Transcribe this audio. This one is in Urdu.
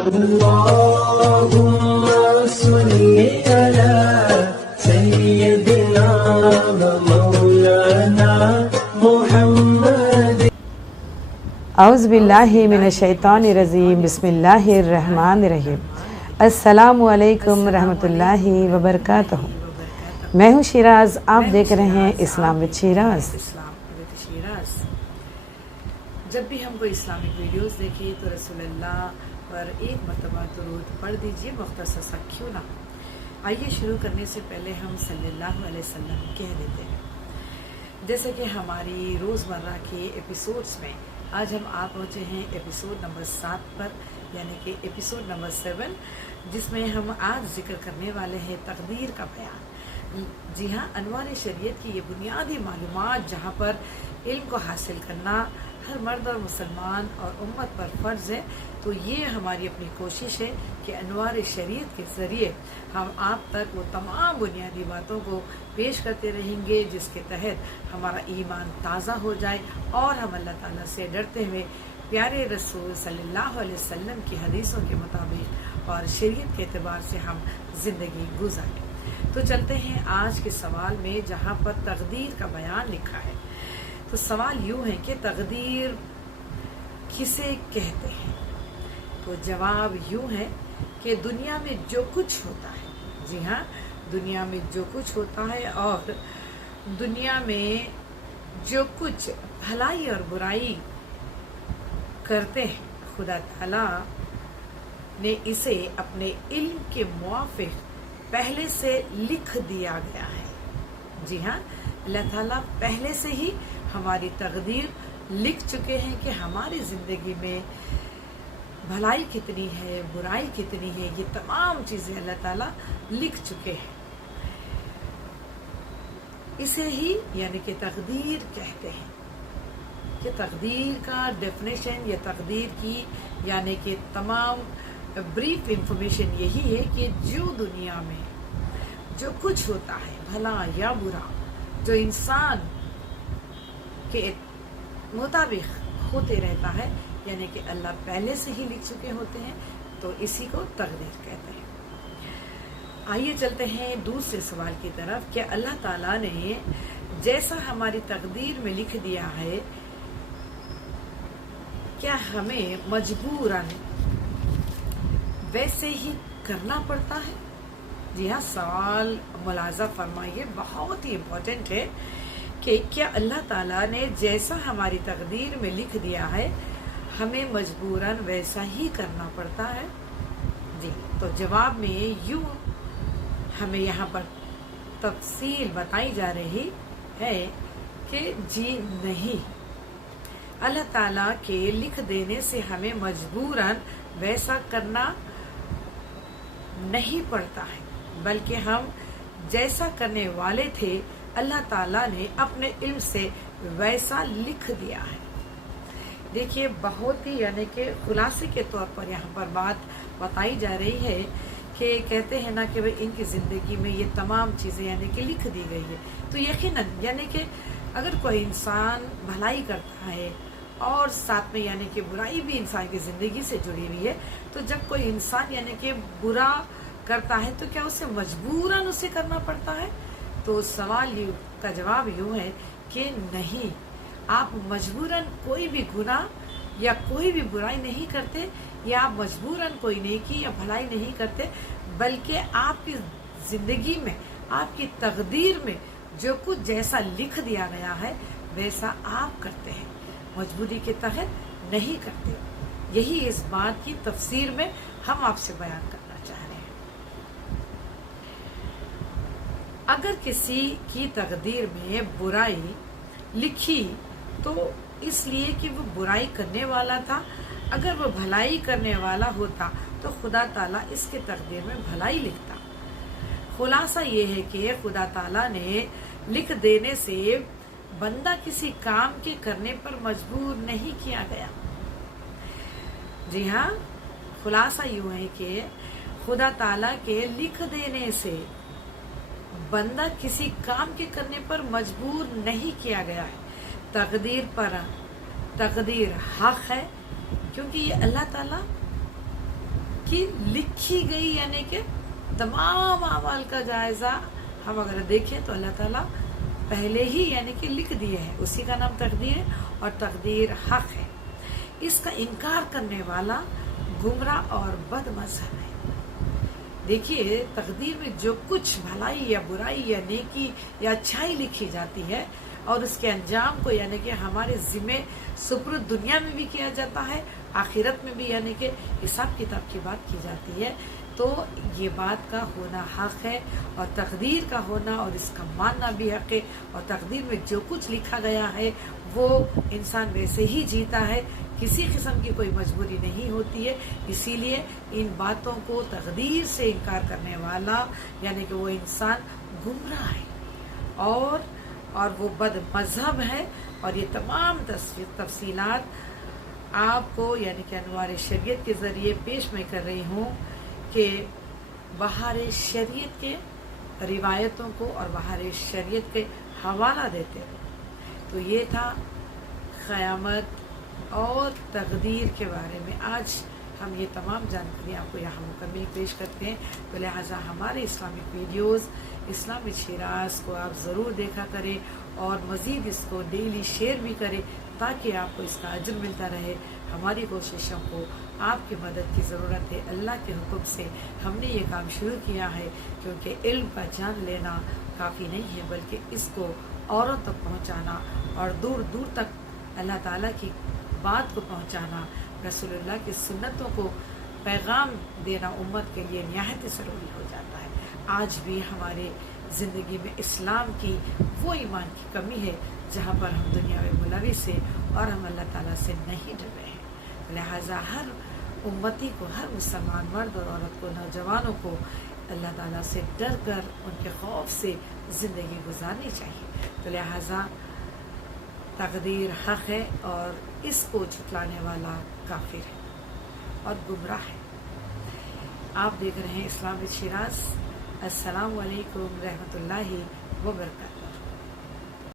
اللهم صل على سيدنا ومولانا محمد اعوذ باللہ من الشیطان الرجیم بسم اللہ الرحمن الرحیم السلام علیکم رحمۃ اللہ وبرکاتہ۔ میں ہوں شیراز، آپ دیکھ رہے ہیں اسلام وتھ شیراز۔ جب بھی ہم کوئی اسلامک ویڈیوز دیکھیں تو رسول اللہ پر ایک مرتبہ درود پڑھ دیجئے، مختصر سا کیوں نہ۔ آئیے شروع کرنے سے پہلے ہم صلی اللہ علیہ وسلم کہہ دیتے ہیں۔ جیسے کہ ہماری روزمرہ کے ایپیسوڈز میں آج ہم پہنچے ہیں ایپیسوڈ نمبر 7 پر، یعنی کہ ایپیسوڈ نمبر 7، جس میں ہم آج ذکر کرنے والے ہیں تقدیر کا بیان۔ جی ہاں، انوار شریعت کی یہ بنیادی معلومات جہاں پر علم کو حاصل کرنا ہر مرد اور مسلمان اور امت پر فرض ہے، تو یہ ہماری اپنی کوشش ہے کہ انوار شریعت کے ذریعے ہم آپ تک وہ تمام بنیادی باتوں کو پیش کرتے رہیں گے جس کے تحت ہمارا ایمان تازہ ہو جائے اور ہم اللہ تعالیٰ سے ڈرتے ہوئے پیارے رسول صلی اللہ علیہ وسلم کی حدیثوں کے مطابق اور شریعت کے اعتبار سے ہم زندگی گزاریں۔ تو چلتے ہیں آج کے سوال میں، جہاں پر تقدیر کا بیان لکھا ہے۔ تو سوال یوں ہے کہ تقدیر کسے کہتے ہیں؟ تو جواب یوں ہے کہ دنیا میں جو کچھ ہوتا ہے، جی ہاں، دنیا میں جو کچھ ہوتا ہے اور دنیا میں جو کچھ بھلائی اور برائی کرتے ہیں، خدا تعالیٰ نے اسے اپنے علم کے موافق پہلے سے لکھ دیا گیا ہے۔ جی ہاں، اللہ تعالیٰ پہلے سے ہی ہماری تقدیر لکھ چکے ہیں کہ ہماری زندگی میں بھلائی کتنی ہے، برائی کتنی ہے، یہ تمام چیزیں اللہ تعالیٰ لکھ چکے ہیں۔ اسے ہی یعنی کہ تقدیر کہتے ہیں۔ کہ تقدیر کا ڈیفینیشن یا تقدیر کی یعنی کہ تمام بریف انفارمیشن یہی ہے کہ جو دنیا میں جو کچھ ہوتا ہے، بھلا یا برا، جو انسان کے مطابق ہوتے رہتا ہے، یعنی کہ اللہ پہلے سے ہی لکھ چکے ہوتے ہیں، تو اسی کو تقدیر کہتے ہیں۔ آئیے چلتے ہیں دوسرے سوال کی طرف کہ اللہ تعالیٰ نے جیسا ہماری تقدیر میں لکھ دیا ہے، کیا ہمیں مجبوراً ویسے ہی کرنا پڑتا ہے؟ جی ہاں، سوال ملاحظہ فرمائیے، بہت ہی امپورٹنٹ ہے کہ کیا اللہ تعالیٰ نے جیسا ہماری تقدیر میں لکھ دیا ہے ہمیں مجبوراً ویسا ہی کرنا پڑتا ہے؟ جی، تو جواب میں یوں ہمیں یہاں پر تفصیل بتائی جا رہی ہے کہ جی نہیں، اللہ تعالیٰ کے لکھ دینے سے ہمیں مجبوراً ویسا کرنا نہیں پڑتا ہے، بلکہ ہم جیسا کرنے والے تھے اللہ تعالیٰ نے اپنے علم سے ویسا لکھ دیا ہے۔ دیکھیے، بہت ہی یعنی کہ خلاصے کے طور پر یہاں پر بات بتائی جا رہی ہے کہ کہتے ہیں نا کہ ان کی زندگی میں یہ تمام چیزیں یعنی کہ لکھ دی گئی ہے، تو یقیناً یعنی کہ اگر کوئی انسان بھلائی کرتا ہے اور ساتھ میں یعنی کہ برائی بھی انسان کی زندگی سے جڑی ہوئی ہے، تو جب کوئی انسان یعنی کہ برا کرتا ہے تو کیا اسے مجبوراً اسے کرنا پڑتا ہے؟ تو سوال کا جواب یوں ہے کہ نہیں، آپ مجبوراً کوئی بھی گناہ یا کوئی بھی برائی نہیں کرتے، یا آپ مجبوراً کوئی نیکی یا بھلائی نہیں کرتے، بلکہ آپ کی زندگی میں، آپ کی تقدیر میں جو کچھ جیسا لکھ دیا گیا ہے ویسا آپ کرتے ہیں، مجبوری کے تحت نہیں کرتے۔ یہی اس بات کی تفسیر میں ہم آپ سے بیان کرنا چاہ رہے ہیں۔ اگر کسی کی تقدیر میں برائی لکھی تو اس لیے کہ وہ برائی کرنے والا تھا، اگر وہ بھلائی کرنے والا ہوتا تو خدا تعالیٰ اس کے تقدیر میں بھلائی لکھتا۔ خلاصہ یہ ہے کہ خدا تعالیٰ نے لکھ دینے سے بندہ کسی کام کے کرنے پر مجبور نہیں کیا گیا۔ جی ہاں، خلاصہ یوں ہے کہ خدا تعالیٰ کے لکھ دینے سے بندہ کسی کام کے کرنے پر مجبور نہیں کیا گیا ہے۔ تقدیر حق ہے، کیونکہ یہ اللہ تعالیٰ کہ لکھی گئی یعنی کہ تمام اعمال کا جائزہ ہم اگر دیکھیں تو اللہ تعالیٰ پہلے ہی یعنی کہ لکھ دیے ہیں. اسی کا نام تقدیر ہے اور تقدیر حق ہے. اس کا انکار کرنے والا گمراہ اور بد مذہب ہے. دیکھیے تقدیر میں جو کچھ بھلائی یا برائی یا نیکی یا اچھائی لکھی جاتی ہے اور اس کے انجام کو یعنی کہ ہمارے ذمہ سپرد دنیا میں بھی کیا جاتا ہے، آخرت میں بھی یعنی کہ حساب کتاب کی بات کی جاتی ہے، تو یہ بات کا ہونا حق ہے اور تقدیر کا ہونا اور اس کا ماننا بھی حق ہے. اور تقدیر میں جو کچھ لکھا گیا ہے وہ انسان ویسے ہی جیتا ہے، کسی قسم کی کوئی مجبوری نہیں ہوتی ہے. اسی لیے ان باتوں کو تقدیر سے انکار کرنے والا یعنی کہ وہ انسان گمراہ ہے اور وہ بد مذہب ہے. اور یہ تمام تفصیلات آپ کو یعنی کہ انوار شریعت کے ذریعے پیش میں کر رہی ہوں کہ بہار شریعت کے روایتوں کو اور بہار شریعت کے حوالہ دیتے ہیں. تو یہ تھا قیامت اور تقدیر کے بارے میں. آج ہم یہ تمام جانکاری آپ کو یہاں مکمل پیش کرتے ہیں. تو لہٰذا ہمارے Islamic videos Islam with Shiraz کو آپ ضرور دیکھا کریں اور مزید اس کو ڈیلی شیئر بھی کریں تاکہ آپ کو اس کا اجر ملتا رہے. ہماری کوششوں کو آپ کی مدد کی ضرورت ہے. اللہ کے حکم سے ہم نے یہ کام شروع کیا ہے کیونکہ علم کا جان لینا کافی نہیں ہے بلکہ اس کو اوروں تک پہنچانا اور دور دور تک اللہ تعالیٰ کی بات کو پہنچانا، رسول اللہ کی سنتوں کو پیغام دینا امت کے لیے نہایت ضروری ہو جاتا ہے. آج بھی ہمارے زندگی میں اسلام کی وہ ایمان کی کمی ہے جہاں پر ہم دنیا میں ملوث ہیں اور ہم اللہ تعالیٰ سے نہیں ڈرے ہیں. لہٰذا ہر امتی کو، ہر مسلمان مرد اور عورت کو، نوجوانوں کو اللہ تعالیٰ سے ڈر کر ان کے خوف سے زندگی گزارنی چاہیے. تو لہٰذا تقدیر حق ہے اور اس کو جھٹلانے والا کافر ہے اور گمراہ ہے. آپ دیکھ رہے ہیں اسلام وتھ شیراز. السلام علیکم رحمۃ اللہ وبرکاتہ.